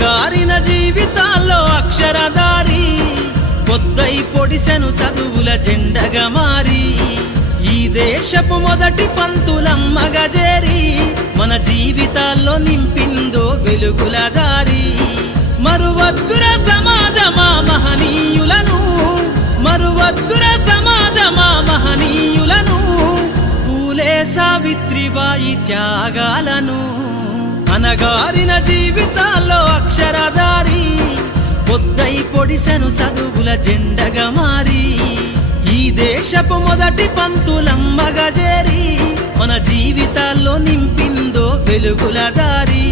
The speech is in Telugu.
అనగారిన జీవితాల్లో అక్షరధారి పొద్దై పొడిసెను చదువుల జెండగా మారి ఈ దేశపు మొదటి పంతులమ్మగా చేరి మన జీవితాల్లో నింపిందో వెలుగుల దారి మరువద్దుర సమాజమా మహనీయులను మరువద్దుర సమాజమా మహనీయులను పూలే సావిత్రిబాయి త్యాగాలను అనగారిన జీవితాల్లో అక్షరధారి పొద్దై పొడిసెను చదువుల జెండగా మారి ఈ దేశపు మొదటి పంతులమ్మగా చేరి మన జీవితాల్లో నింపిందో వెలుగుల దారి